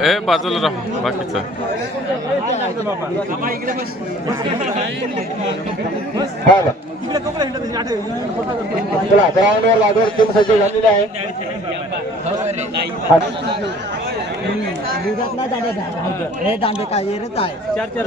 ए बाजूला राहा बाकीच. चला टीम सज्ज झालेली आहे हे दांडे काय येत आहे चार चार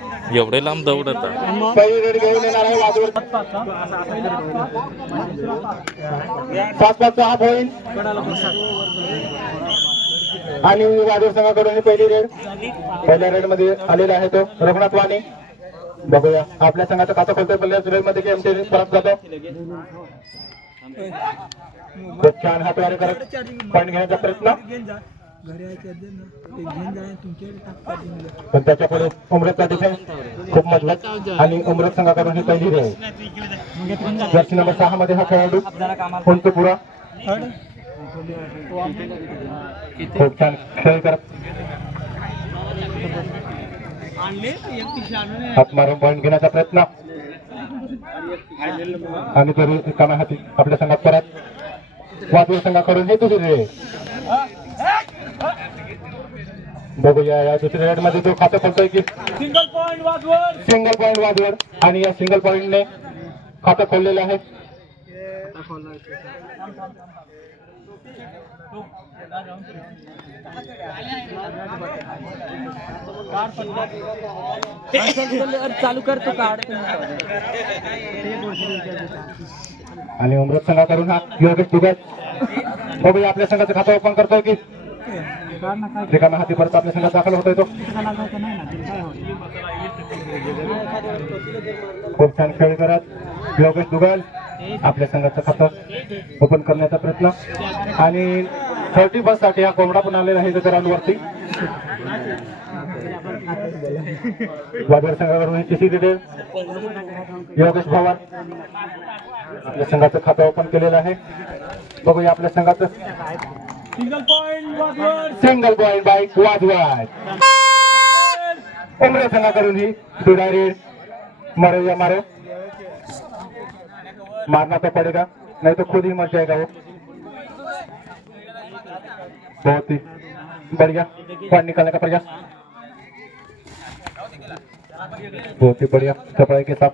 येणार आहे दौड आता. पाच आणि वादळ संघाकडून पहिली रेड. पहिल्या रेडमध्ये आलेला आहे तो रघुनाथ वाणी बघूया. आपल्या संघाचा खातं खोलतोय पहिल्या रेडमध्ये गेम परत जातो. खूप छान हा वारे करत. पॉईंट घेण्याचा प्रयत्न. पण त्याच्या पुढे उमरतचा डिफेन्स खूप मजबूत आणि उमरत संघाकडून ही पहिली रेड जर्सी नंबर सहा मध्ये हा खेळाडू कोणतो पुरा खूप छान खेळ करत. हात मारून पॉईंट घेण्याचा प्रयत्न. आणि तरी रिकाम्या हाती आपल्या संघात परत. वादळ संघाकडून हे दुसरी. बघूया या दुसऱ्या रेडमध्ये तो खातं खोलतोय की सिंगल पॉइंट वाजवर. सिंगल पॉईंट वादवर आणि या सिंगल पॉईंटने खातं खोललेलं आहे. चालू करतो कार्ड आणि उमरत संघाकडून हा योगेश दुगत बघूया आपल्या संघाचं खातं ओपन करतोय की रिकाम्या हाती परत आपल्या संघात दाखल होतोय तो. खूप छान खेळ करत योगेश दुगाल आपल्या संघाचं खातं ओपन करण्याचा प्रयत्न. आणि थर्टी बससाठी हा कोंबडा पण आलेला आहे ग्राउंडवरती वादळ संघाकडून ही दिले योगेश पवार आपल्या संघाचं खातं ओपन केलेलं आहे. बघूया आपल्या संघाचं. सिंगल पॉइंट वाजवर सिंगल पॉइंट बाय वाजवाय उमरे संघाकडून ही डायरेक्ट मारो या मारो मारना तो पड़ेगा नहीं तो खुद ही मर जाएगा वो बहुत ही बढ़िया पॉइंट निकालने का प्रयास बहुत ही बढ़िया सफ़ाई के साथ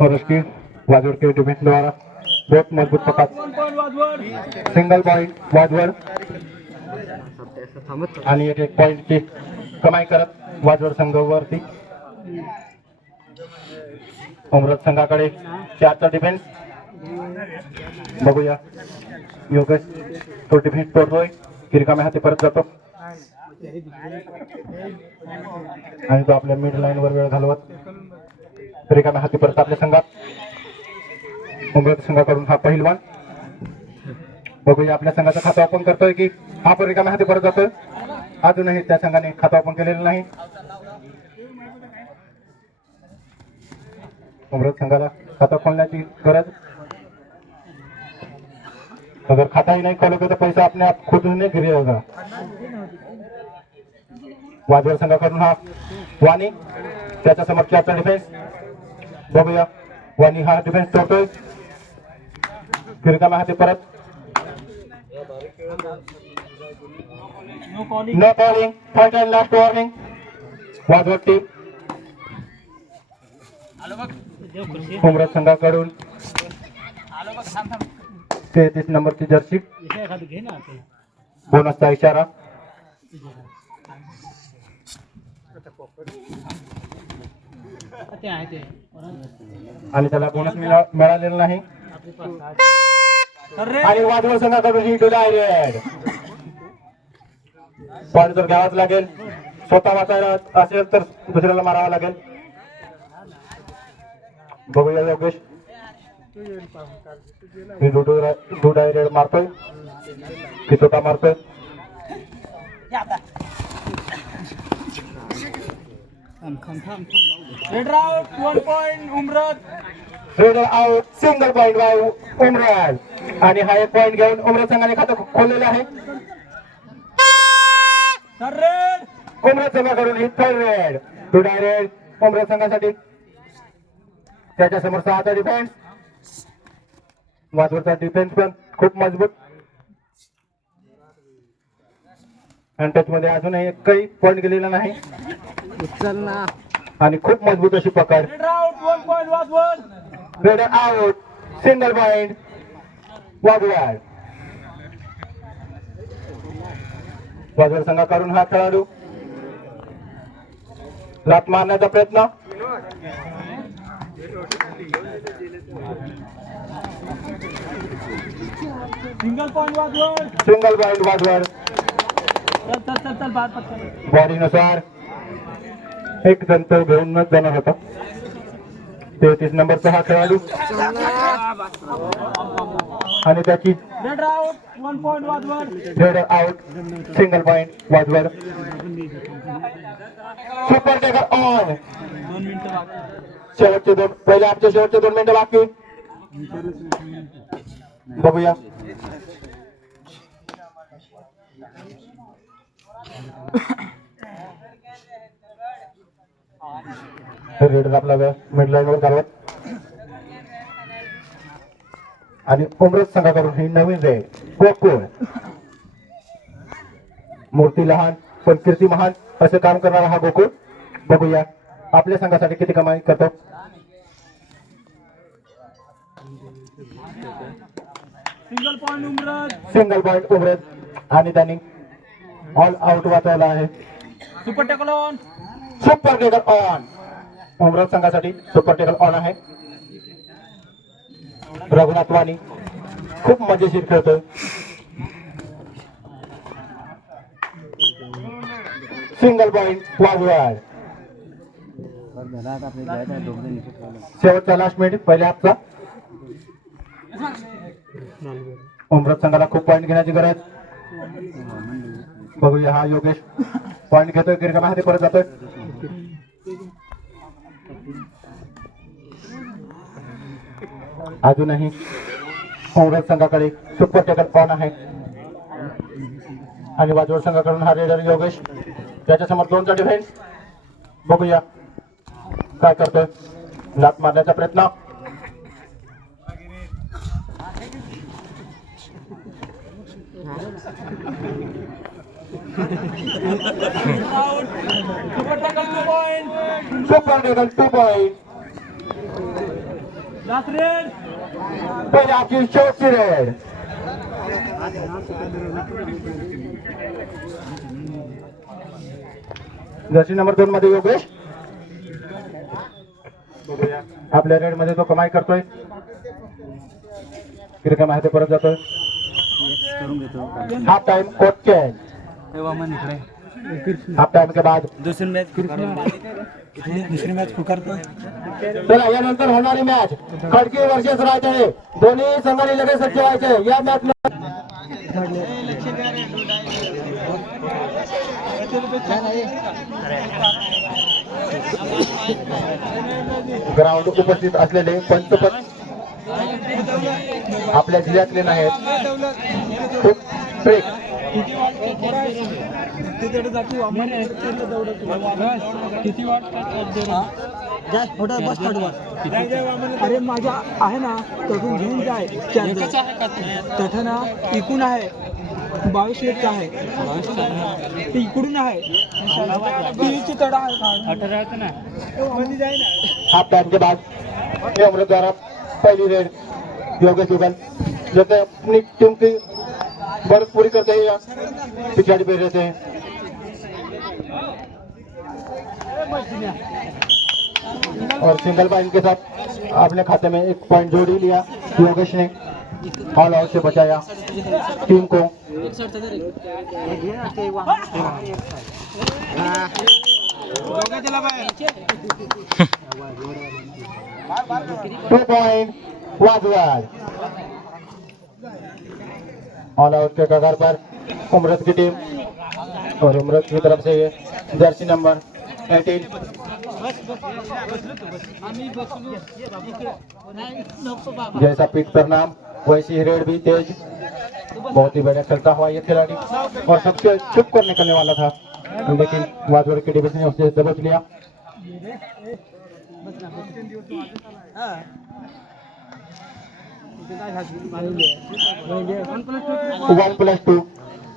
और उसकी वाजवर के डिफेंस द्वारा बहुत मजबूत पकड़ सिंगल पॉइंट वाजवड आणि एक एक पॉइंटची कमाई करत वाजवड संघावरती अमृत संघाकडे चारचा डिफेन्स बघूया. योगेश तो डिफेन्स तोडतोय. किरकामे हाती परत जातो. आणि तो आपल्या मिड लाईन वर वेळ घालवत. रिकाम्या हाती परत आपल्या संघात. अमृत संघाकडून हा पहिलवान. बघूया आपल्या संघाचं खातं ओपन करतोय की हा संघाने खातं ओपन संघाला खाता गरज. अगर खाता ही नहीं खोलोगे तो पैसा अपने आप खुद नहीं गिरेगा वाजवर संघाकडून हा वाणी. समोर डिफेन्स बघूया. वाणी हा डिफेन्स तोडतोय. गिरगाला हाती पर no bowling third and last warning वाजवत टीम उमरत संघाकडून तेहतीस नंबरची जर्सी बोनसचा इशारा आणि त्याला बोनस मिळालेला नाही आणि वाजवळ संघाकडून ही डायरेक्ट. पॉईंट तर घ्यावाच लागेल स्वतः वाचायला असेल तर दुसऱ्याला मारावा लागेल. बघूया योगेश. मी डुडाय रेड मारतोय. किचोटा मारतोय. रेड आउट सिंगल पॉईंट वाव उमराज आणि हा एक पॉईंट घेऊन उमरे संघाने खातं खोललेलं आहे. उमराज संघाकडून ही थर्ड रेड टू डायरेक्ट उमराज संघासाठी त्याच्यासमोर सहाचा डिफेन्स वाजवरचा डिफेन्स पण खूप मजबूत. आणि त्याच्यामध्ये अजूनही काही पॉईंट गेलेला नाही. आणि खूप मजबूत अशी पकड. रेड आउट सिंगल पॉइंट वागवाड वागवाड संघाकडून हा खेळाडू. लात मारण्याचा प्रयत्न. सिंगल पॉइंट सिंगल पॉइंट पटकन बॉडीनुसार एक दंत घेऊनच जाणार होता. तेहतीस नंबरचा हा खेळाडू. आणि त्याची रेड आउट वन पॉइंट वाजवर रेड आउट सिंगल पॉइंट वाजवर सुपर टेकर ऑन दोन मिनिटं बाकी शेवटचे दोन पहिले आमचे शेवटचे दोन मिनिटं बाकी बघूया रेडर आपला मिड लाईन वर चालवत आणि उमरत संघाकडून ही नवीन रेड गोकुळ. मूर्ती लहान पण कीर्ती महान असे काम करणारा हा गोकुळ. बघूया आपल्या संघासाठी किती कमाई करतो. सिंगल पॉइंट उमरत सिंगल पॉइंट उमरत आणि त्यांनी ऑल आउट वाचवला आहे. Super tackle on super tackle on उमरत संघासाठी सुपर टेकर ऑन आहे. रघुनाथ वाणी खूप मजेशीर खेळतोय. सिंगल पॉइंट वाजवाड शेवटचा लास्ट मिनिट पहिल्या आपचा उमरत संघाला खूप पॉईंट घेण्याची गरज. बघूया हा योगेश. पॉईंट घेतोय की रिकाम्या परत जातोय. अजूनही उमरत संघाकडे सुपर टेकर ऑन आहे? आणि वाजवड संघाकडून हा रेडर योगेश त्याच्यासमोर दोनचा डिफेन्स बघूया काय करतोय. लात मारण्याचा प्रयत्न. Super tackle two point point last raid jersey number दोन मध्ये योगेश. आपल्या रेडमध्ये तो कमाई करतोय किरका माहिती परत जातोय half time coach change half time के बाद। दुसरी मॅच दुसरी मॅच पुकारतो? चला यानंतर होणारी मॅच खडकी वर्षेस राहायचे दोन्ही संघाने लगेच सज्ज व्हायचे. या मॅच ग्राउंड उपस्थित असलेले पण आपल्या जिल्ह्यातले नाहीत. खूप ट्रेक किती बस अरे माझ्या आहे ना तटून घेऊन जाय तठ ना इकून आहे बावीस लेटचा आहे. ते इकडून आहे. तीनची तडा आहे. ना? हाफ टाइम के बाद ये हम लोग द्वारा पहली रेड योगेश युगल जैसे अपनी टीम की वर्क पूरी करते हैं या पिछाड़ी पे रहते हैं और सिंगल पॉइंट के साथ अपने खाते में एक पॉइंट जोड़ ही लिया, योगेश ने। ऑल आउट से बचाया टीम को। टू पॉइंट ऑल आउट के कगार पर उमरत की टीम और उमरत की तरफ़ से ये जर्सी नंबर 18 जैसा पिच पर नाम, वैसी ही रेड भी तेज। बहुत ही बढ़िया खेलता हुआ ये खिलाड़ी। और सबसे चुप कर निकलने वाला था। लेकिन वाजवर की डिविजन ने उसे दबोच लिया। One plus two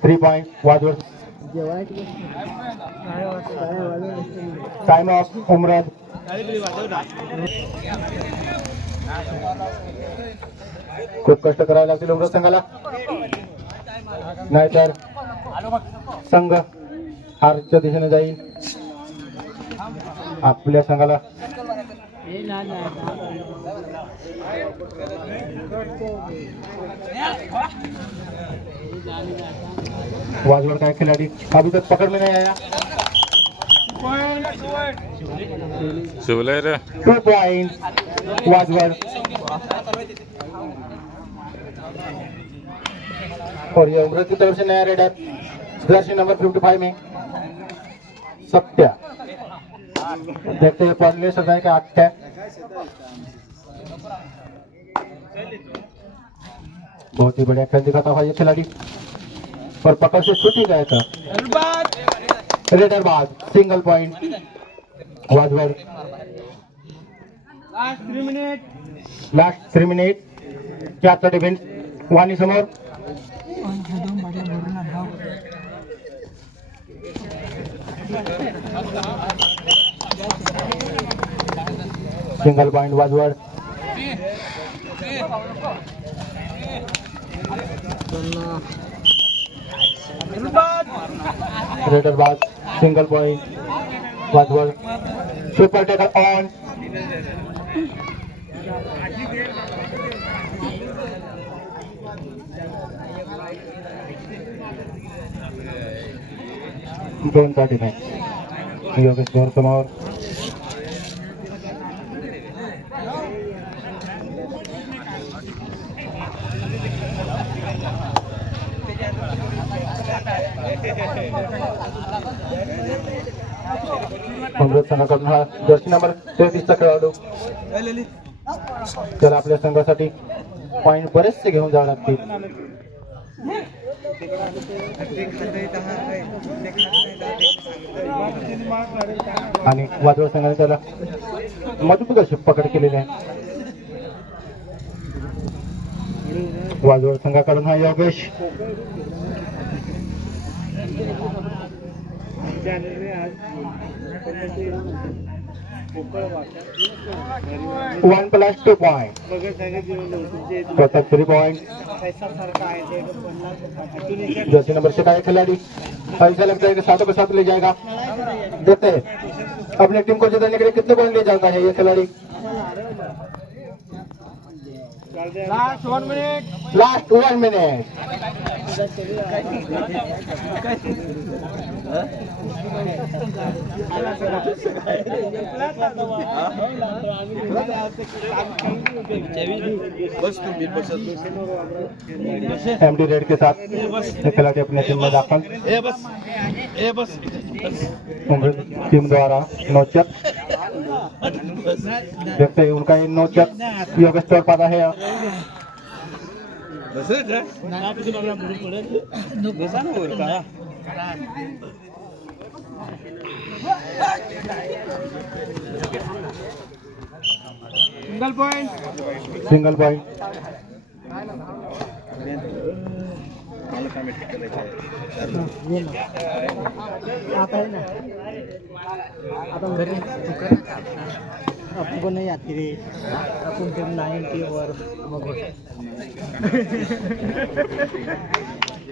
three point वाजवर time off उमरद खूप कष्ट करावे लागतील उमरद संघाला. नाहीतर संघ हारच्या दिशेने जाईल. आपल्या संघाला वाजवर काय खिलाड़ी? अभी तक पकड़ में नहीं आया। टू पॉइंट वाजवर और ये उम्र की तरफ़ से नया रेडर। जर्सी नंबर 55 में। सत्या। देखते हैं पढ़ ले सकते हैं कि आठ है बहुत ही बढ़िया खेल दिखाता हुआ ये खिलाड़ी। और पकड़ से छूट ही गया था। रेडर बाद सिंगल पॉइंट वाजवर लास्ट थ्री मिनिट क्या तर इव्हेंट वाणी समोर पण हा दोन बाटल्या भरून आण, हो. सिंगल पॉइंट वाजवर रेडर बाद सिंगल पॉइंट वाजवर सुपर टेकर ऑन दोन साठी नाही योगेश समोर संघाकडून हा जर्सी नंबर तेहतीसचा खेळाडू. त्याला आपल्या संघासाठी पॉईंट बरेचसे घेऊन जावे लागतील. आणि वाजवळ संघाने त्याला मजबूत अशी पकड केलेली आहे. वाजवड संघाकडून हा Yogesh. One plus two point three point jersey number से का खिलाड़ी। ऐसा लगता है कि सातों के साथ ले जाएगा। देते हैं। अपने टीम को जिताने के लिए कितने पॉइंट ले जाता है ये खिलाड़ी? Last one minute last one minute MD raid के साथ खिलाड़ी अपने टीम में दाखिल टीम द्वारा नौचक देखते हैं उनका ये नौचक योगेश्वर पाता है बस है ना आप जो ना मुझे पड़े ना बसा ना रहा है सिंगल पॉइंट सिंगल पॉइंट आता है ना आपको नहीं आती रे अपन जब नाइनटी और मगर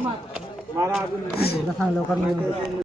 मला अजून. सांग लवकर